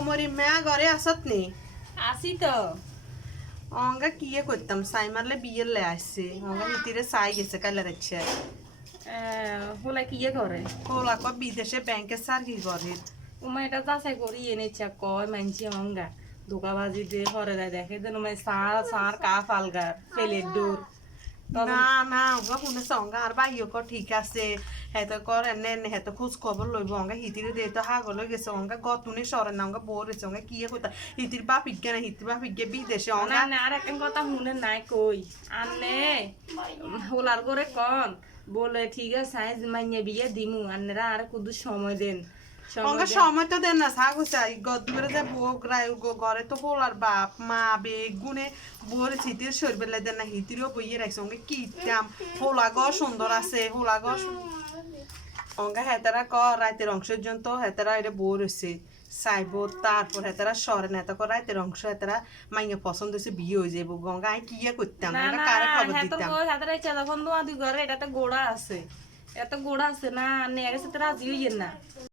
বৌমরি মেয়া ঘরে আসত নি আসি তো অঙ্গা কিয়ে করতাম সাই মারলে বিয়ের লে আসছে অঙ্গা হিতিরে সাই গেছে কালে রাখছে হোলা কি করে হোলা ক বিদেশে ব্যাংকে সার কি করে উমা এটা যাচাই করি এনেছে কয় মানছি অঙ্গা ধোকাবাজি দিয়ে ঘরে যায় দেখে যেন সার সার কা ফালগার ফেলের দূর না না অঙ্গা শুনে অঙ্গা আর বাইও ক ঠিক আছে হেতো কর এনে এনে হেতো খোঁজ খবর লইব অঙ্গা হিতিরে দিয়ে তো হাগল গেছে অঙ্গা গতুনে সরে না অঙ্গা বোর হয়েছে অঙ্গা কিয়ে কইতা হিতির বাপ ইজ্ঞা না হিতির বাপ ইজ্ঞা বিদেশে অঙ্গা না আর একটা কথা শুনে নাই কই আনে হোলার করে কন বলে ঠিক আছে আজ মাইনে বিয়ে দিমু আন্নেরা আর কুদু সময় দেন অঙ্গা সময় তো দেন না সাগু চাই গদুরে যে বোগরাই ঘরে তো হোলার বাপ মা বেগুনে বোর হিতির সরবেলে দেন না হিতিরও বইয়ে রাখছে অঙ্গা কি দাম হোলা গ সুন্দর আছে হোলা গ অঙ্গা হেতারা ক রাইতের অংশ পর্যন্ত হেতারা এটা বোর হয়েছে চাইব তারপর হেতারা সরে না এত রাইতের অংশ হেতারা মাইয়া পছন্দ হয়েছে বিয়ে হয়ে যাবো গঙ্গা আমি কি করতাম না না কারে খবর হ্যাঁ তো দিতাম হাতের ইচ্ছা তখন তোমার দুই ঘরে এটা তো গোড়া আছে এত গোড়া আছে না নিয়ে গেছে তো রাজি হইয়েন না